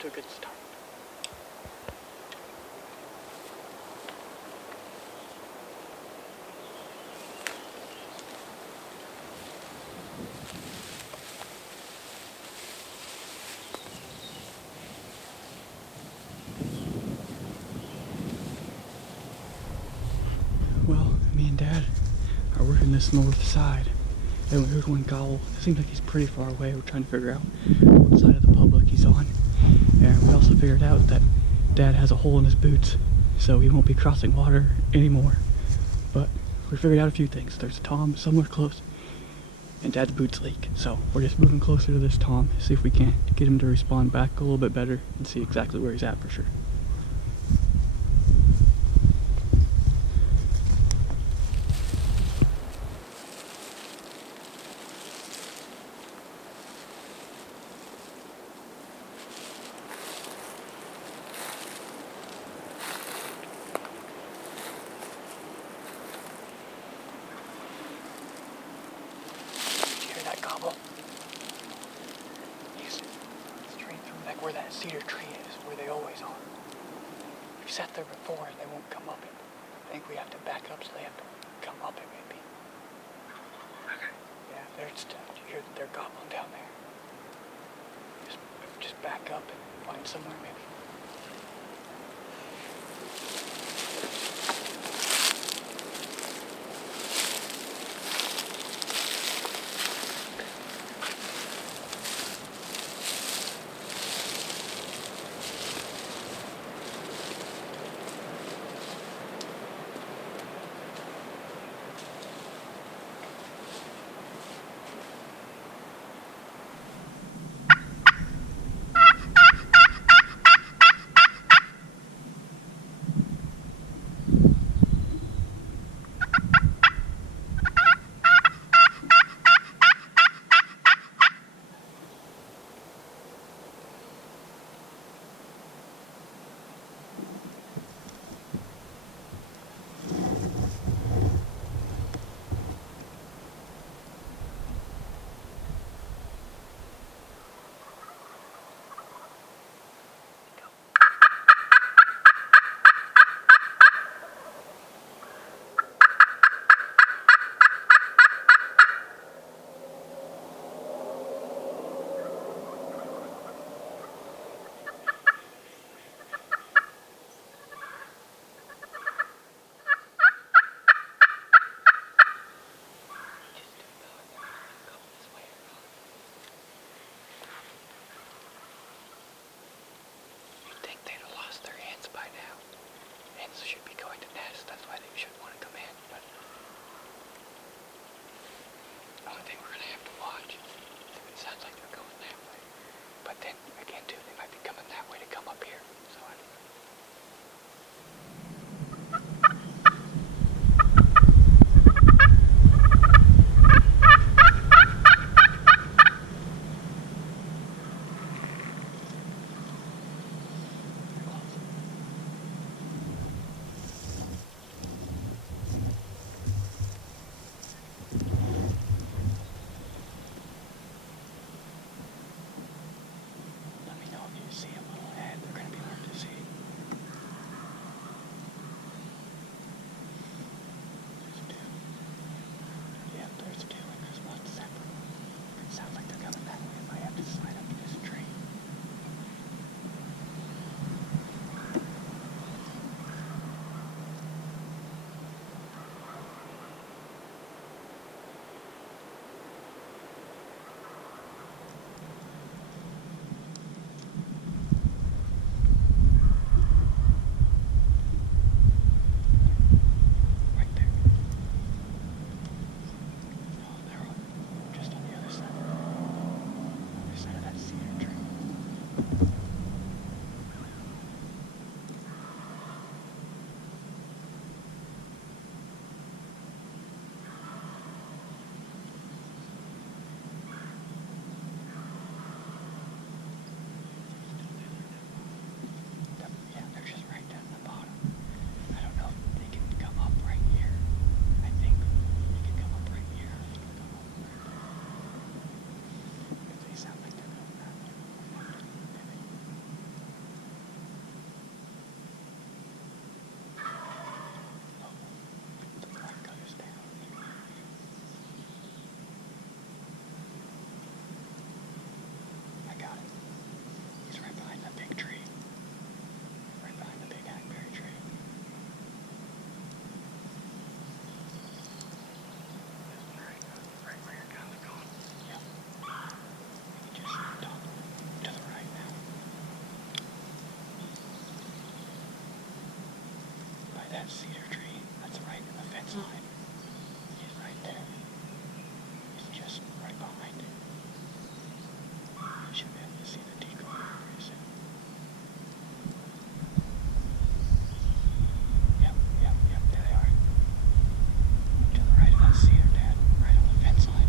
to a good start. Well, me and Dad are working this north side, and we heard one gobble. It seems like he's pretty far away. We're trying to figure out what side of the public he's on. And we also figured out that Dad has a hole in his boots, so he won't be crossing water anymore. But we figured out a few things. There's a tom somewhere close, and Dad's boots leak. So we're just moving closer to this tom, see if we can't get him to respond back a little bit better and see exactly where he's at for sure. Gobble. He's straight through like where that cedar tree is, where they always are. We've sat there before and they won't come up it. I think we have to back up so they have to come up it maybe. Okay. Yeah, they're just, you hear that they're gobbling down there. Just back up and find somewhere maybe. that cedar tree that's right in the fence line. He's right there. He's just right behind it. You should be able to see the decoy pretty soon. Yep, there they are. To the right of that cedar, Dad. Right on the fence line.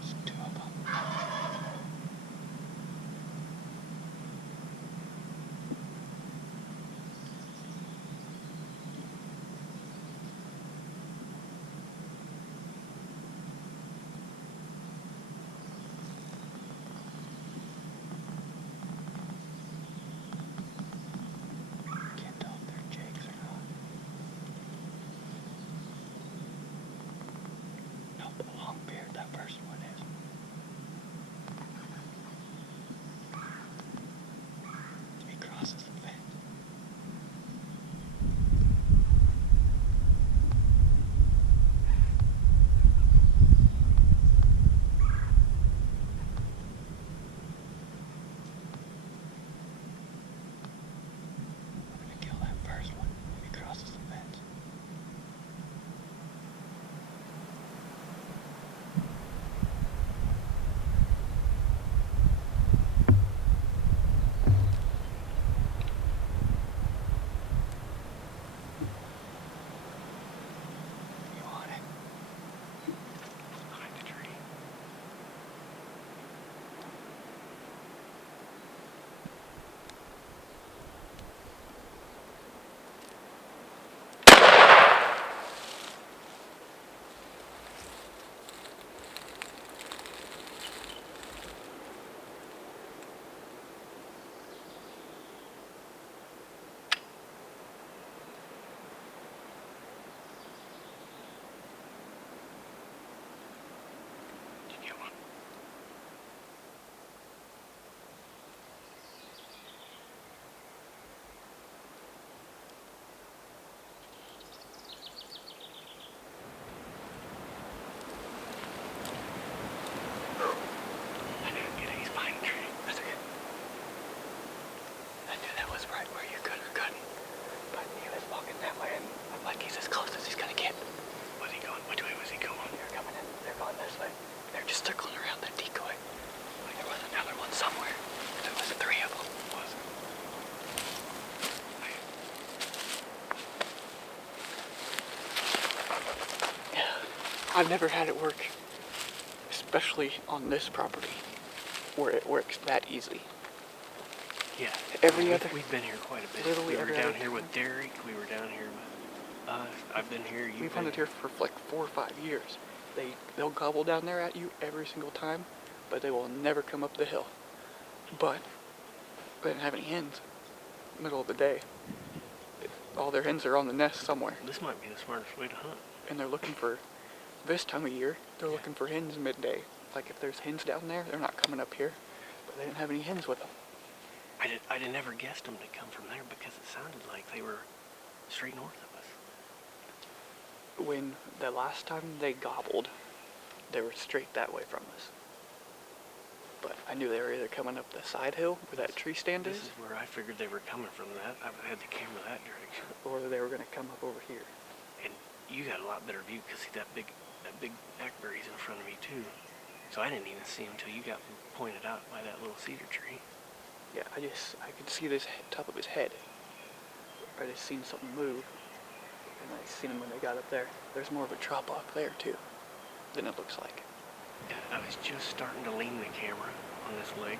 There's two of them. Can't tell if they're jakes or not. Nope, the long beard, that first one is. He crosses the fence. I'm gonna kill that first one if he crosses the fence. You want it? Behind the tree. Did you get one? I didn't get it. He's behind the tree. That's okay. I knew that was right where you could or couldn't. But he was walking that way, and I'm like, he's as close as he's gonna get. Was he going? Which way was he going? They're coming in. They're going this way. They're just circling around that decoy. Like there was another one somewhere. There was three of them. Was it? Yeah. I've never had it work, especially on this property, where it works that easy. Yeah. We've been here quite a bit. Literally we were every down other here with time. Derek. We were down here with. I've been here. We've hunted here for like 4 or 5 years. They'll gobble down there at you every single time, but they will never come up the hill. But they didn't have any hens. Middle of the day, all their hens are on the nest somewhere, This might be the smartest way to hunt. and they're looking for. This time of year, they're looking for hens midday. Like if there's hens down there, they're not coming up here. But they didn't have any hens with them. I'd never guessed them to come from there because it sounded like they were straight north of us. When the last time they gobbled, they were straight that way from us. But I knew they were either coming up the side hill where that tree stand This is, is where I figured they were coming from. That I had the camera that direction, or they were going to come up over here. and you got a lot better view because see that big hackberry's in front of me too. So I didn't even see him until you got pointed out by that little cedar tree. Yeah, I could see this top of his head. I just seen something move, and I seen him when they got up there. There's more of a drop off there too, than it looks like. I was just starting to lean the camera on this leg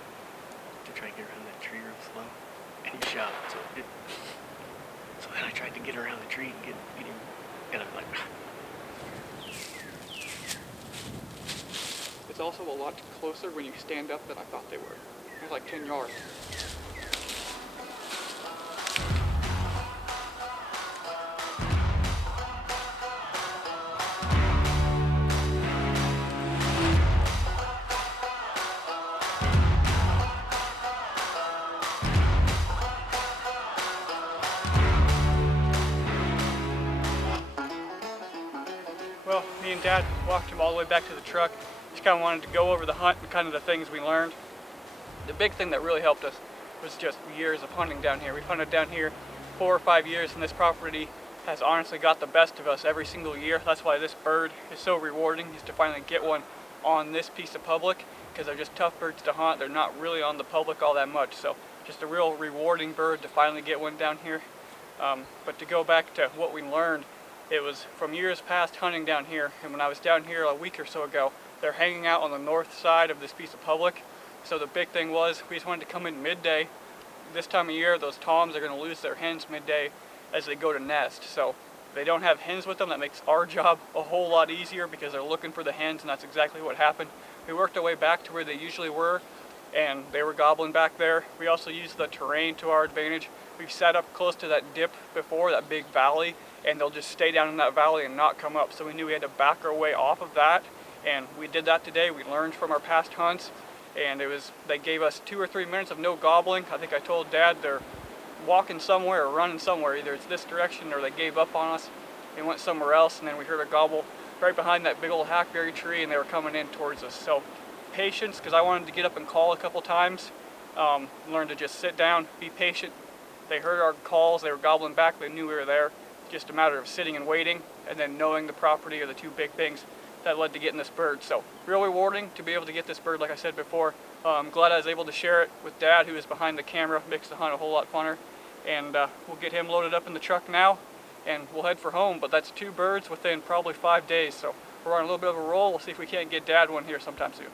to try to get around that tree real slow, and he shot. So then I tried to get around the tree and get him, and I'm like. It's also a lot closer when you stand up than I thought they were. They're like 10 yards. Well, me and Dad walked him all the way back to the truck. Just kind of wanted to go over the hunt and kind of the things we learned. The big thing that really helped us was just years of hunting down here. We've hunted down here 4 or 5 years, and this property has honestly got the best of us every single year. That's why this bird is so rewarding, is to finally get one on this piece of public, because they're just tough birds to hunt. They're not really on the public all that much, so just a real rewarding bird to finally get one down here. But to go back to what we learned, it was from years past hunting down here, and when I was down here a week or so ago, they're hanging out on the north side of this piece of public. So the big thing was, we just wanted to come in midday. This time of year, those toms are going to lose their hens midday as they go to nest. So if they don't have hens with them, that makes our job a whole lot easier, because they're looking for the hens, and that's exactly what happened. We worked our way back to where they usually were, and they were gobbling back there. We also used the terrain to our advantage. We've sat up close to that dip before, that big valley, and they'll just stay down in that valley and not come up. So we knew we had to back our way off of that, and we did that today. We learned from our past hunts, and they gave us 2 or 3 minutes of no gobbling. I think I told Dad they're walking somewhere or running somewhere. Either it's this direction or they gave up on us and went somewhere else, and then we heard a gobble right behind that big old hackberry tree, and they were coming in towards us. So patience, because I wanted to get up and call a couple times. Learn to just sit down, be patient. They heard our calls, they were gobbling back, they knew we were there. Just a matter of sitting and waiting, and then knowing the property are the 2 big things that led to getting this bird. So real rewarding to be able to get this bird, like I said before. I'm glad I was able to share it with Dad, who is behind the camera. Makes the hunt a whole lot funner. And we'll get him loaded up in the truck now, and we'll head for home. But that's 2 birds within probably 5 days, so we're on a little bit of a roll. We'll see if we can't get Dad one here sometime soon.